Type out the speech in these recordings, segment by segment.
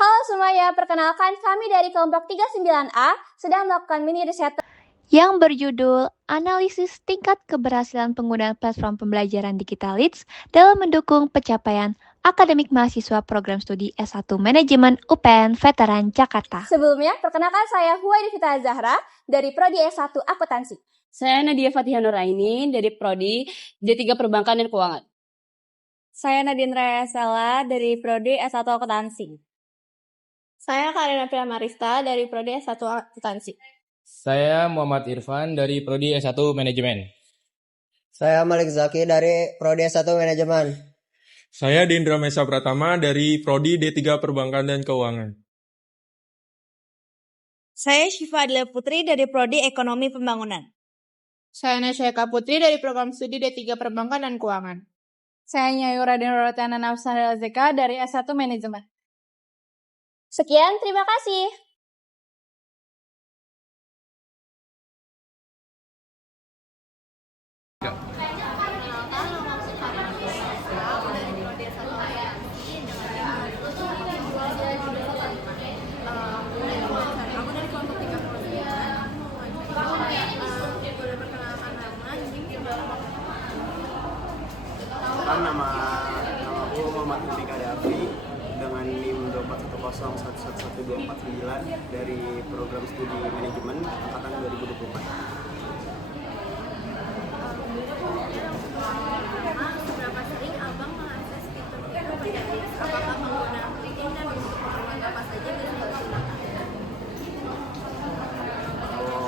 Halo semuanya, perkenalkan kami dari kelompok 39A sedang melakukan mini riset yang berjudul Analisis Tingkat Keberhasilan Penggunaan Platform Pembelajaran Digital Leads dalam mendukung pencapaian akademik mahasiswa program studi S1 Manajemen UPN Veteran Jakarta. Sebelumnya, perkenalkan saya Huwaidifita Zahra dari Prodi S1 Akuntansi. Saya Nadia Fatihah Nuraini dari Prodi D3 Perbankan dan Keuangan. Saya Nadine Rayasela dari Prodi S1 Akuntansi. Saya Karina Priamarista dari Prodi S1 Akuntansi. Saya Muhammad Irfan dari Prodi S1 Manajemen. Saya Malik Zaki dari Prodi S1 Manajemen. Saya Dindra Mesa Pratama dari Prodi D3 Perbankan dan Keuangan. Saya Syifa Adila Putri dari Prodi Ekonomi Pembangunan. Saya Nasya Eka Putri dari Program Studi D3 Perbankan dan Keuangan. Saya Nyayu Raden Rorotiana Nafsana LZK dari S1 Manajemen. Sekian, terima kasih. Nama aku Muhammad Mutika Davi dengan NIM 241011129 dari program studi manajemen angkatan 2024. Seberapa sering abang mengakses fitur itu pada Leads? Apakah menggunakan LinkedIn dan untuk keperluan apa saja bisa digunakan? Kalau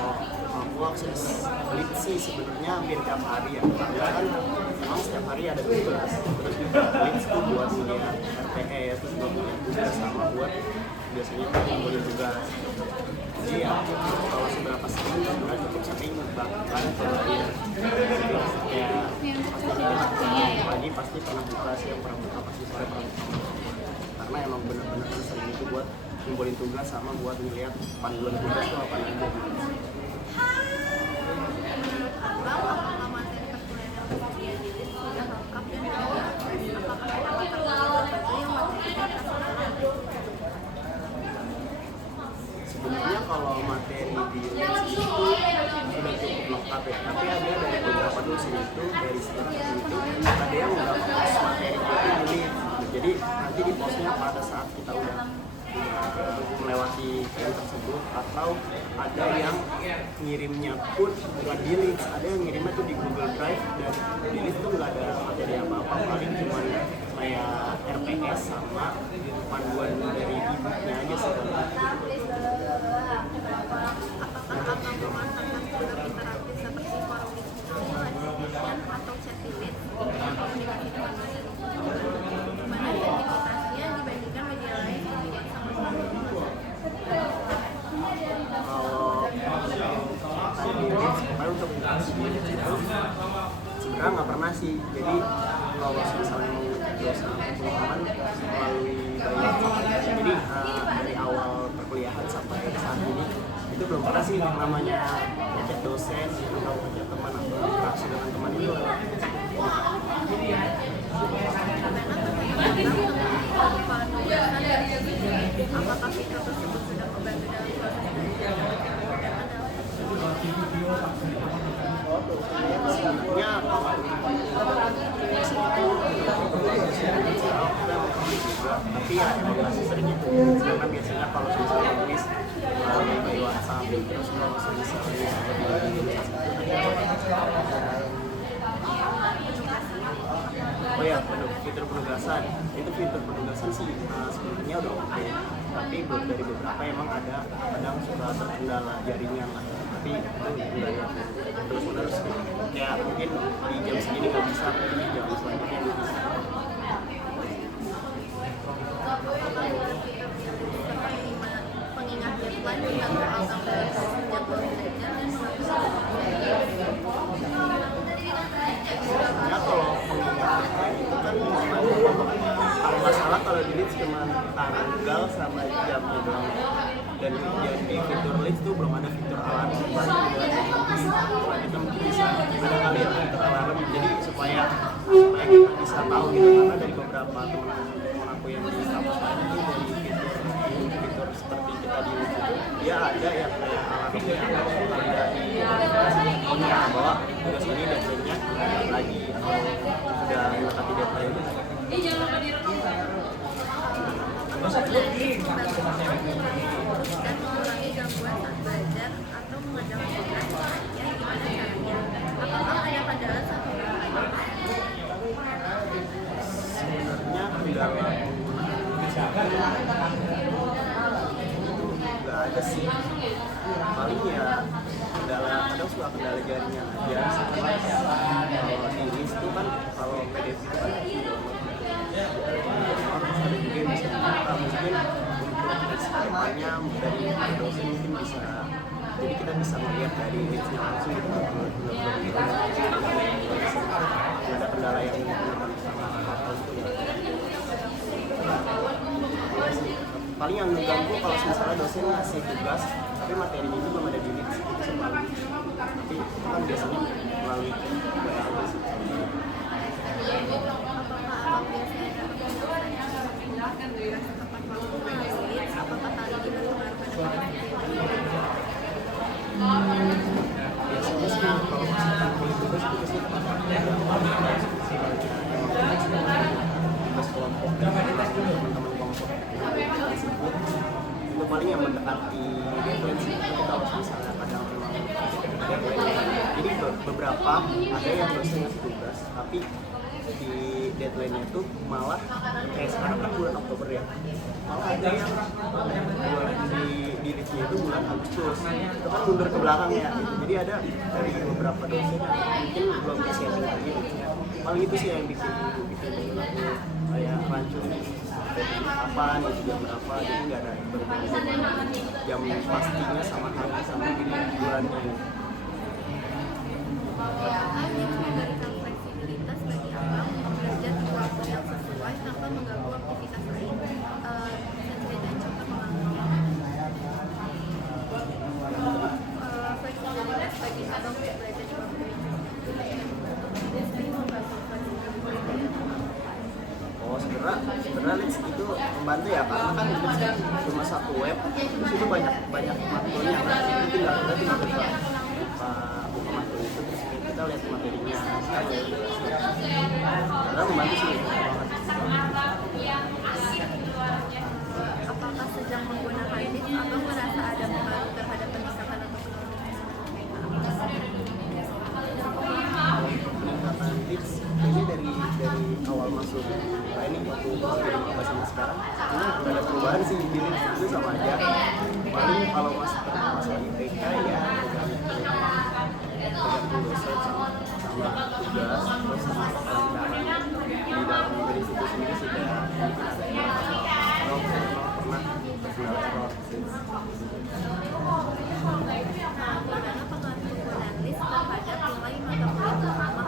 aku akses Leads sih sebenarnya hampir tiap hari ya, karena kan memang setiap hari ada tugas. Terus juga Leads tuh buat melihat RPS, terus buat melihat tugas sama buat biasanya ngumpulin tugas. Jadi ya kalau seberapa sering sebenarnya cukup sering, bahkan kalau dia kayak pasti pernah buka sih, yang pernah buka pasti sore pernah buka, karena emang benar-benar sering itu buat ngumpulin tugas sama buat ngeliat panduan tugas tuh apa aja. Apakah materi perkuliahan yang tersedia di Leads sudah lengkap dan mudah diakses? Apakah ada mata kuliah tertentu yang materinya terasa berat? Sebenarnya kalau materi di Leads itu sudah cukup lengkap ya, tapi ada dari beberapa dosen itu, dari sekitar itu ada yang nggak post materi itu di Leads. Jadi nanti di postnya pada saat kita udah melewati yang tersebut, atau ada yang ngirimnya pun bukan di Leads, ada yang ngirimnya tuh di Google Drive, dan di Leads tuh nggak ada materi apa-apa, paling cuma kayak RPS sama panduan dari ibunya aja sih. Apakah abang memanfaatkan fitur interaktif seperti forum diskusi, live discussion, atau chat di Leads untuk komunikasi dengan dosen? Bagaimana efektivitasnya dibandingkan media lain yang sama-sama? Kalau di Leads, kemarin untuk interaksi di Leads itu sebenarnya nggak pernah sih. Jadi kalau misalnya mau dosen atau teman melalui banyak, jadi dari awal perkuliahan sampai saat ini itu belum pernah sih namanya ngechat dosen atau ngechat teman atau interaksi dengan teman itu lewat apakah fitur tersebut sudah membantu dalam proses tapi ya masih sering itu, karena biasanya kalau misalnya nulis melalui WhatsApp terus kalau misalnya oh ya, fitur penugasan itu sih sebenarnya udah oke, tapi dari beberapa emang ada kadang suka terkendala jaringan lah, tapi itu enggak ya terus menerus ya, mungkin di jam segini nggak bisa, mungkin di jam selanjutnya nggak bisa. pengingat deadline mengganggu abang dalam jadwal belajar dan Ya kalau mengingat itu kan kalau nggak salah kalau di Leads cuma tanggal sama jamnya doang, dan di fitur Leads tuh belum ada fitur alarm. Kalau kita mungkin bisa ada kali ya fitur alarm, jadi supaya kita bisa tahu gitu, karena dari beberapa teman aku yang di kampus lain itu dari fitur seperti kita di unit itu dia ada yang kayak alarmnya atau ada di punya bahwa tugas ini deadline-nya lagi atau sudah mendekati deadline. Dan mengurangi gangguan saat belajar atau mengerjakan tugas ya gimana caranya? Apakah ada kendala saat menggunakannya? Sebenarnya kendala nggak ada sih, paling ya kendala kadang suka kendala jaringan aja. Setelah kalau di list itu kan kalau PDF itu kan harus ada juga yang bisa dibuka, mungkin untuk skemanya dari dosen mungkin bisa, jadi kita bisa melihat dari listnya langsung gitu, ada kendala yang sama atau itu paling yang mengganggu kalau misalnya dosen ngasih tugas tapi materinya itu belum ada di list itu sepaling, tapi itu kan biasanya melalui WA sih. Biasanya sih kalau misalkan kulit tugas itu sih tugas kelompok teman-teman kelompok tersebut itu paling yang mendekati deadline sih. Tapi kalau misalnya kadang memang deadline, jadi beberapa ada yang dosen ngasih tugas tapi di deadline-nya itu malah kayak sekarang kan bulan Oktober ya, malah ada yang bulan di listnya itu bulan Agustus, itu kan mundur ke belakang ya gitu. Jadi ada dari beberapa dosen yang mungkin belum di-setting lagi gitu. Paling itu sih yang bikin kayak rancun kapan itu jam berapa, jadi nggak ada perbedaan jam pastinya sama hari sama bulannya. Memberikan fleksibilitas bagi abang untuk belajar di waktu yang sesuai tanpa mengganggu aktivitas lain. Ceritain contoh pengalaman. Fleksibilitas bagi abang untuk belajar di waktu yang sesuai. Jadi membantu fleksibilitas. Oh sebenarnya Leeds itu membantu ya, karena kan Leeds kan cuma satu web, terus itu banyak matkulnya kan, jadi tinggal buka matkul itu terus kita lihat materinya aja, karena membantu sih Apakah sejak menggunakan Leeds abang merasa ada pengaruh terhadap peningkatan atau peningkatan Leeds ini dari awal masuk ini waktu jadi sama sekarang ini nggak ada perubahan sih di Leeds, itu sama aja. Paling kalau masalah IPK ya tergantung dosen sama tugas, terus sama pelanggaran di dalam institusi sendiri sih, kayak mungkin ada yang pernah terkendala error sih. bagaimana pengaruh penggunaan Leeds terhadap nilai mata kuliah bersama?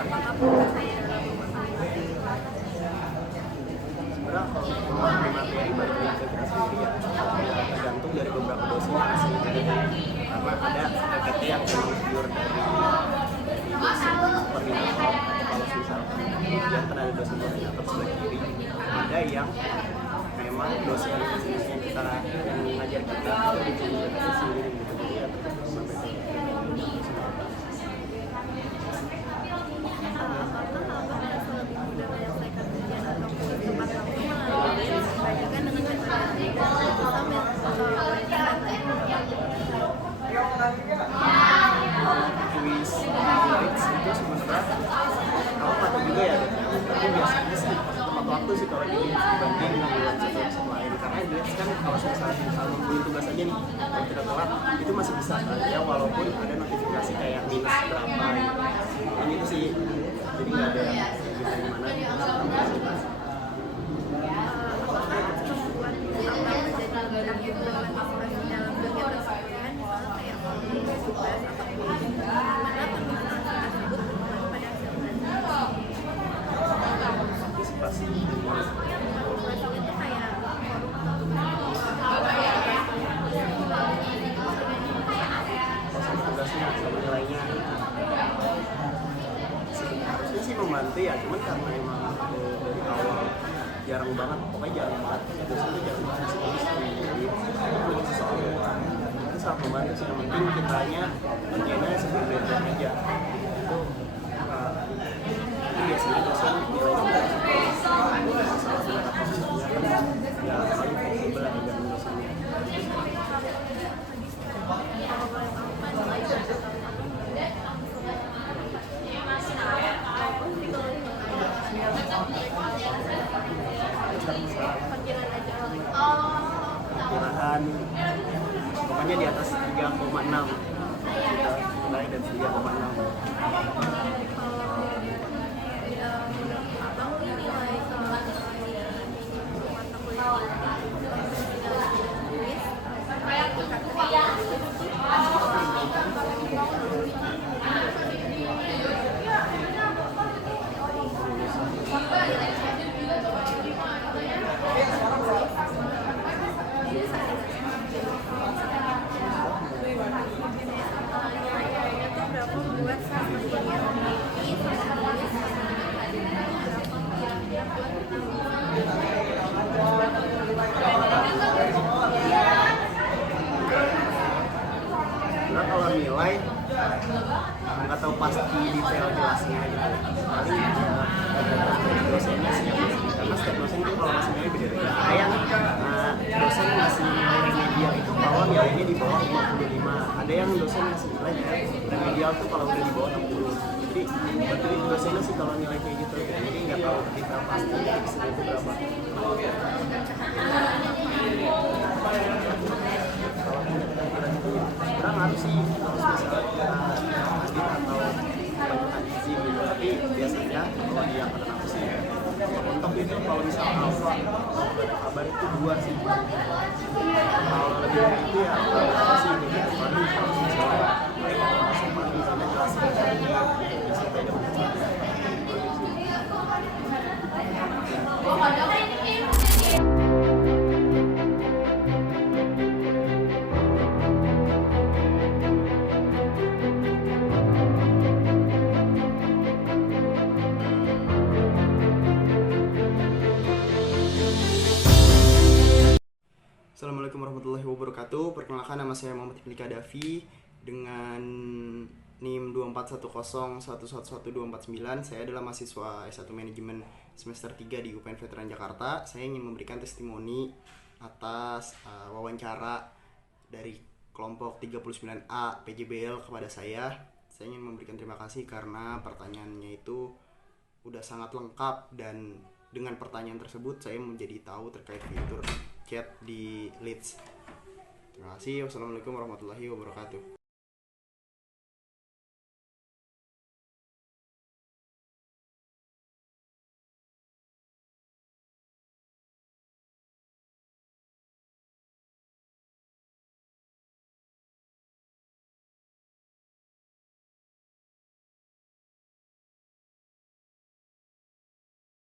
Apakah penguasaan dalam Sebenarnya kalau memahami materi balik lagi ke kita sendiri ya, tergantung dari beberapa dosen yang ngasih materi, karena ada PPT yang memang pure dari dosen koordinator, kalau misalkan kemudian kan ada dosen koordinator sebelah kiri, ada yang memang dosen yang kita yang mengajar kita itu bikin PPT sendiri gitu, jadi ya tergantung sama PPT. Kuis Leeds itu sebenarnya kalau nggak tahu juga ya, tapi biasanya sih tepat waktu sih kalau di Leeds dibanding dengan website lain, karena di Leeds kan kalau misalnya ngumpulin tugas aja nih kalau kita telat itu masih bisa kan ya, walaupun ada notifikasi kayak minus berapa gitu. Ini itu sih, jadi nggak ada yang gimana. Tugasnya sama nilainya harusnya sih membantu ya, cuman karena emang dari awal jarang banget, pokoknya jarang banget dosen tuh jarang banget sih jadi itu soal itu sangat membantu sih. Yang penting kitanya bagiannya sebelum belajar aja itu itu biasanya dosen nilainya salah benar apa misalnya kan ya paling fleksibel lah dengan dosennya. Perkiraan pokoknya di atas 3,6 mulai dari 3,6. Nah kalau nilai nggak tahu pasti detail jelasnya gitu. Paling ya dari dosennya sih karena setiap dosen itu kalau ngasih nilai beda-beda. Ada yang dosen ngasih nilai remedial itu kalau nilainya di bawah 55. Ada yang dosen ngasih nilai remedial tuh kalau udah di bawah 60. Jadi berarti dosennya sih kalau nilai kayak gitu. Jadi nggak tahu detail pasti fixnya itu berapa. Kurang harus sih harus misalnya kita adit atau kebanyakan izin gitu, tapi biasanya kalau di angkatan aku sih untuk itu kalau misalnya alfa kalau udah ada kabar itu 2 sih. Kalau lebih dari itu ya apa sih gitu paling kalau misalnya paling misalnya jelasin bisa beda macam. Assalamualaikum warahmatullahi wabarakatuh. Perkenalkan, nama saya Muhammad Ibn Kadafi dengan NIM 24101111249. Saya adalah mahasiswa S1 Manajemen semester 3 di UPN Veteran Jakarta. Saya ingin memberikan testimoni atas wawancara dari kelompok 39A PJBL kepada saya. Saya ingin memberikan terima kasih karena pertanyaannya itu udah sangat lengkap, dan dengan pertanyaan tersebut saya menjadi tahu terkait fitur chat di Leeds. Terima kasih. Wassalamualaikum warahmatullahi wabarakatuh.